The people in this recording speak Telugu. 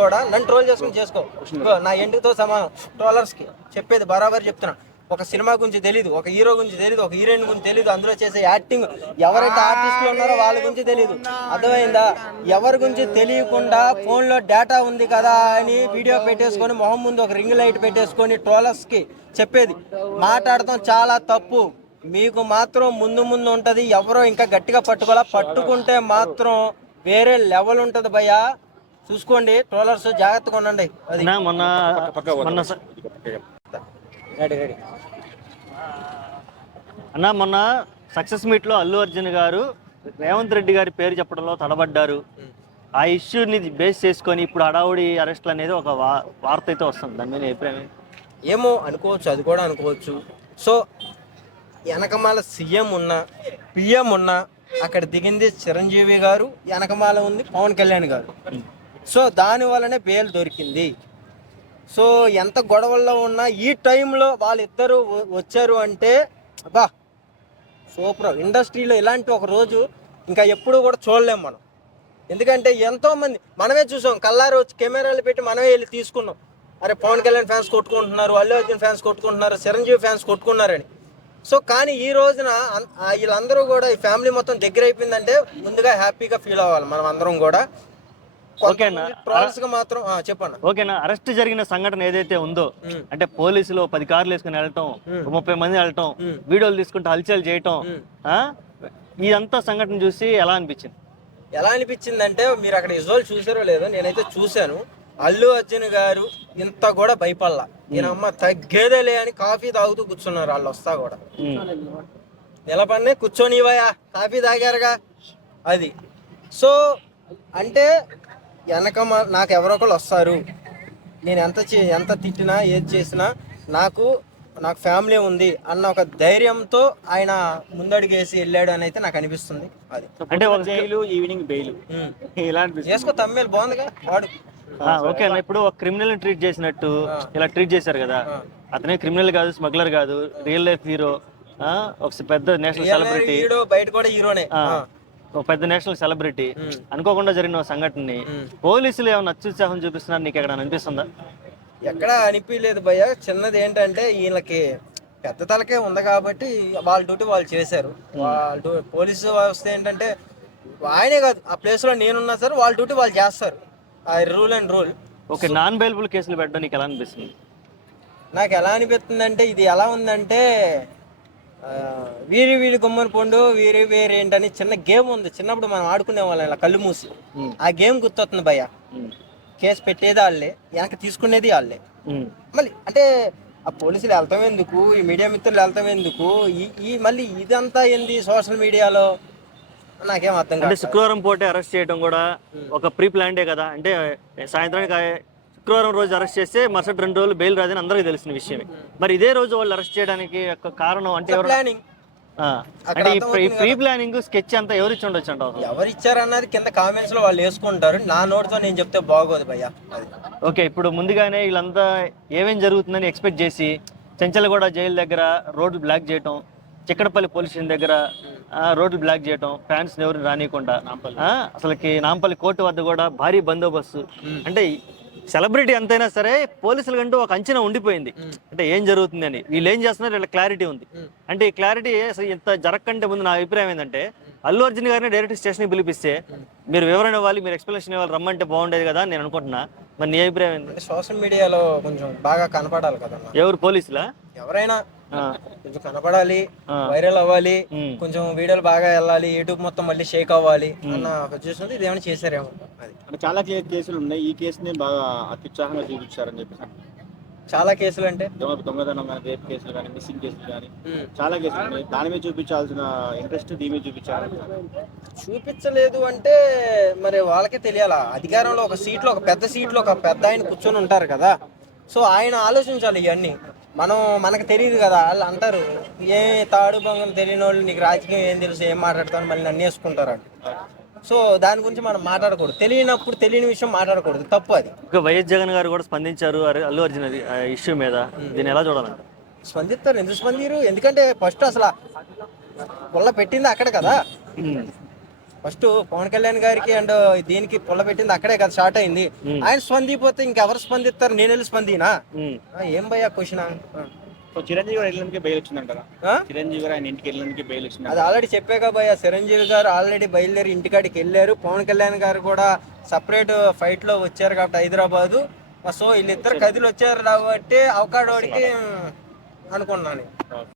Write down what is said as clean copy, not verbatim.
కూడా నన్ను ట్రోల్ చేసుకుని చేసుకో, నా ఎండుతో సమానం. ట్రోలర్స్కి చెప్పేది బరాబర్ చెప్తున్నా. ఒక సినిమా గురించి తెలీదు, ఒక హీరో గురించి తెలీదు, ఒక హీరోయిన్ గురించి తెలీదు, అందులో చేసే యాక్టింగ్ ఎవరైతే ఆర్టిస్టులు ఉన్నారో వాళ్ళ గురించి తెలీదు. అర్థమైందా? ఎవరి గురించి తెలియకుండా ఫోన్లో డేటా ఉంది కదా అని వీడియో పెట్టేసుకొని మొహం ముందు ఒక రింగ్ లైట్ పెట్టేసుకొని ట్రోలర్స్కి చెప్పేది మాట్లాడటం చాలా తప్పు. మీకు మాత్రం ముందు ముందు ఉంటుంది, ఎవరో ఇంకా గట్టిగా పట్టుకోవాలా, పట్టుకుంటే మాత్రం వేరే లెవెల్ ఉంటుంది భయ్యా. చూసుకోండి ట్రోలర్స్, జాగ్రత్తగా ఉండండి. అది రెడీ అన్న మొన్న సక్సెస్ మీట్ లో అల్లు అర్జున్ గారు రేవంత్ రెడ్డి గారి పేరు చెప్పడంలో తడబడ్డారు. ఆ ఇష్యూని బేస్ చేసుకొని ఇప్పుడు హడావుడి అరెస్ట్లు అనేది ఒక వార్త అయితే వస్తుంది. దాని మీద అభిప్రాయం ఏమో అనుకోవచ్చు, అది కూడా అనుకోవచ్చు. సో వెనకమాల సీఎం ఉన్నా పిఎం ఉన్నా అక్కడ దిగింది చిరంజీవి గారు, వెనకమాల ఉంది పవన్ కళ్యాణ్ గారు. సో దాని వల్లనే బెయిల్ దొరికింది. సో ఎంత గొడవల్లో ఉన్నా ఈ టైంలో వాళ్ళిద్దరూ వచ్చారు అంటే బా సూపర్. ఇండస్ట్రీలో ఇలాంటి ఒక రోజు ఇంకా ఎప్పుడు కూడా చూడలేం మనం. ఎందుకంటే ఎంతోమంది మనమే చూసాం, కల్లారు వచ్చి కెమెరాలు పెట్టి మనమే వెళ్ళి తీసుకున్నాం. అరే పవన్ కళ్యాణ్ ఫ్యాన్స్ కొట్టుకుంటున్నారు, అల్లు అర్జున్ ఫ్యాన్స్ కొట్టుకుంటున్నారు, చిరంజీవి ఫ్యాన్స్ కొట్టుకున్నారని. సో కానీ ఈ రోజున వీళ్ళందరూ కూడా ఈ ఫ్యామిలీ మొత్తం దగ్గర అయిపోయిందంటే ముందుగా హ్యాపీగా ఫీల్ అవ్వాలి మనం అందరం కూడా. ఓకేనా? మాత్రం చెప్పండి. ఓకేనా? అరెస్ట్ జరిగిన సంఘటన ఏదైతే ఉందో, అంటే పోలీసులు 10 కార్లు వేసుకుని వెళ్ళటం, 30 మంది వెళ్ళటం, వీడియోలు తీసుకుంటూ హల్చల్ చేయటం, ఇదంతా సంఘటన చూసి ఎలా అనిపించింది? ఎలా అనిపించిందంటే మీరు అక్కడ విజువల్ చూసారో లేదో, నేనైతే చూశాను. అల్లు అర్జున్ గారు ఇంత కూడా భయపడలా. ఈయనమ్మ తగ్గేదేలే అని కాఫీ తాగుతూ కూర్చున్నారు. వాళ్ళు వస్తా కూడా నిలబడినే కూర్చొని ఇవ్వయా కాఫీ తాగారుగా అది. సో అంటే వెనక నాకు ఎవరో ఒకళ్ళు వస్తారు, నేను ఎంత తిట్టినా ఏది చేసినా నాకు ఫ్యామిలీ ఉంది అన్న ఒక ధైర్యంతో ఆయన ముందడుగేసి వెళ్ళాడు అని అయితే నాకు అనిపిస్తుంది. అది అంటే ఒక జైలు ఈవినింగ్ బెయిల్ చేసుకో, తమ్మేలు బాగుందిగా వాడు. ఓకే అన్న, ఇప్పుడు ఒక క్రిమినల్ ట్రీట్ చేసినట్టు ఇలా ట్రీట్ చేశారు కదా. అతనే క్రిమినల్ కాదు, స్మగ్లర్ కాదు, రియల్ లైఫ్ హీరో, ఒక పెద్ద నేషనల్ సెలబ్రిటీ, బయట కూడా హీరోనే, ఒక పెద్ద నేషనల్ సెలబ్రిటీ. అనుకోకుండా జరిగిన సంఘటనని పోలీసులు ఏమైనా అత్యుత్సాహం చూపిస్తున్నారు, నీకు ఎక్కడ అనిపిస్తుందా? ఎక్కడ అనిపించలేదు భయ్య. చిన్నది ఏంటంటే వీళ్ళకి పెద్ద తలకే ఉంది కాబట్టి వాళ్ళ డ్యూటీ వాళ్ళు చేశారు. వాళ్ళు పోలీసు వ్యవస్థ ఏంటంటే ఆయనే కాదు, ఆ ప్లేస్ లో నేనున్నా సరే వాళ్ళ డ్యూటీ వాళ్ళు చేస్తారు. Rule and rule. Okay, non bailable కేసులు పెట్టడం నీకు ఎలా అనిపిస్తుంది? నాకు ఎలా అనిపిస్తుంది అంటే ఇది ఎలా ఉందంటే వీరి గుమ్మని పండు వీరి ఏంటని చిన్న గేమ్ ఉంది. చిన్నప్పుడు మనం ఆడుకునే వాళ్ళం ఇలా కళ్ళు మూసి. ఆ గేమ్ గుర్తొస్తుంది భయ్య. కేసు పెట్టేది వాళ్ళే, వెనక తీసుకునేది వాళ్ళే. మళ్ళీ అంటే ఆ పోలీసులు వెళ్తాం ఎందుకు, ఈ మీడియా మిత్రులు వెళ్తాం ఎందుకు, ఈ మళ్ళీ ఇదంతా ఏంది సోషల్ మీడియాలో నాకేం అర్థం కాదు. అంటే శుక్రవారం పూటే అరెస్ట్ చేయడం కూడా ఒక ప్రీ ప్లాన్డే కదా. అంటే సాయంత్రానికి శుక్రవారం రోజు అరెస్ట్ చేస్తే మరుసటి 2 రోజులు బెయిల్ రాదని అందరికీ తెలిసిన విషయమే. మరి ఇదే రోజు వాళ్ళు అరెస్ట్ చేయడానికి కారణం అంటే ప్లానింగ్. అంటే ఈ ప్రీ ప్లానింగ్ స్కెచ్ అంతా ఎవరు ఇచ్చి ఉండొచ్చు అంటావు? ఎవరు ఇచ్చారన్నది కింద కామెంట్స్ లో వాళ్ళు వేసుకుంటారు. నా నోటితో నేను చెప్తే బాగోదు భయ్య. ఓకే, ఇప్పుడు ముందుగానే వీళ్ళంతా ఏమేం జరుగుతుందని ఎక్స్పెక్ట్ చేసి చెంచలగూడ జైలు దగ్గర రోడ్లు బ్లాక్ చేయటం, చిక్కడపల్లి పోలీస్ స్టేషన్ దగ్గర రోడ్లు బ్లాక్ చేయటం, ఫ్యాన్స్ ఎవరిని రానియకుండా, అసలుకి నాంపల్లి కోర్టు వద్ద కూడా భారీ బందోబస్తు. అంటే సెలబ్రిటీ ఎంతైనా సరే పోలీసుల కంటూ ఒక అంచనా ఉండిపోయింది, అంటే ఏం జరుగుతుంది అని. వీళ్ళు ఏం చేస్తున్నారు వీళ్ళ క్లారిటీ ఉంది. అంటే ఈ క్లారిటీ ఇంత జరగకంటే ముందు నా అభిప్రాయం ఏంటంటే అల్లు అర్జున్ గారిని డైరెక్ట్ స్టేషన్కి పిలిపిస్తే మీరు వివరణ ఇవ్వాలి, మీరు ఎక్స్ప్లెనేషన్ ఇవ్వాలి, రమ్మంటే బాగుండేది కదా అని నేను అనుకుంటున్నా. మరి నీ అభిప్రాయం ఏంటి? సోషల్ మీడియాలో కొంచెం బాగా కనపడాలి కదా. ఎవరు పోలీసులా? ఎవరైనా కొంచెం కనపడాలి, వైరల్ అవ్వాలి, కొంచెం వీడియోలు బాగా వెళ్ళాలి, యూట్యూబ్ మొత్తం మళ్ళీ షేక్ అవ్వాలి అన్న చూస్తుంది. ఇది ఏమైనా చేశారేమో. అది చాలా కేసులు ఉన్నాయి, ఈ కేసుని బాగా అత్యుత్సాహంగా చూపించారని చెప్పేసి. చాలా కేసులు అంటే దొంగతనం కానీ, రేప్ కేసులు కానీ, మిస్సింగ్ కేసులు కానీ చాలా కేసులు ఉన్నాయి. దాని మీద చూపించాల్సిన ఇంట్రెస్ట్ దీని మీద చూపించలేదు అంటే మరి వాళ్ళకే తెలియాలా. అధికారంలో ఒక సీట్లో, ఒక పెద్ద సీట్లో ఒక పెద్ద ఆయన కూర్చొని ఉంటారు కదా. సో ఆయన ఆలోచించాలి ఇవన్నీ. మనకు తెలియదు కదా. వాళ్ళు అంటారు ఏ తాడు బంగం తెలియని వాళ్ళు నీకు రాజకీయం ఏం తెలుసు, ఏం మాట్లాడతాను, మళ్ళీ నన్ను వేసుకుంటారు. సో దాని గురించి మనం మాట్లాడకూడదు. తెలియనప్పుడు తెలియని విషయం మాట్లాడకూడదు, తప్పు అది. వైఎస్ జగన్ గారు కూడా స్పందించారు అల్లు అర్జున్ ఇష్యూ మీద. దీన్ని ఎలా చూడాలంటే? స్పందిస్తారు. ఎందుకు స్పందిరు? ఎందుకంటే ఫస్ట్ అసలు పుల్ల పెట్టింది అక్కడ కదా. ఫస్ట్ పవన్ కళ్యాణ్ గారికి అండ్ దీనికి పుల్ల పెట్టింది అక్కడే కదా స్టార్ట్ అయింది. ఆయన స్పందిపోతే ఇంకెవరు స్పందిస్తారు? నేను వెళ్ళి స్పందినా? ఏం భయ్యా క్వశ్చన్? సో చిరంజీవి గారు వెళ్ళడానికి బెయిల్ వచ్చిందంటారా? చిరంజీవి గారు ఆయన ఇంటికి వెళ్ళడానికి బెయిల్ వచ్చింది. అది ఆల్రెడీ చెప్పాక భయ్యా, చిరంజీవి గారు ఆల్రెడీ బయలుదేరి ఇంటికాడికి వెళ్ళారు. పవన్ కళ్యాణ్ గారు కూడా సపరేట్ ఫైట్ లో వచ్చారు కాబట్టి హైదరాబాదు. సో వీళ్ళిద్దరు కదిలి వచ్చారు కాబట్టి అవకాడోడికి అనుకున్నాను.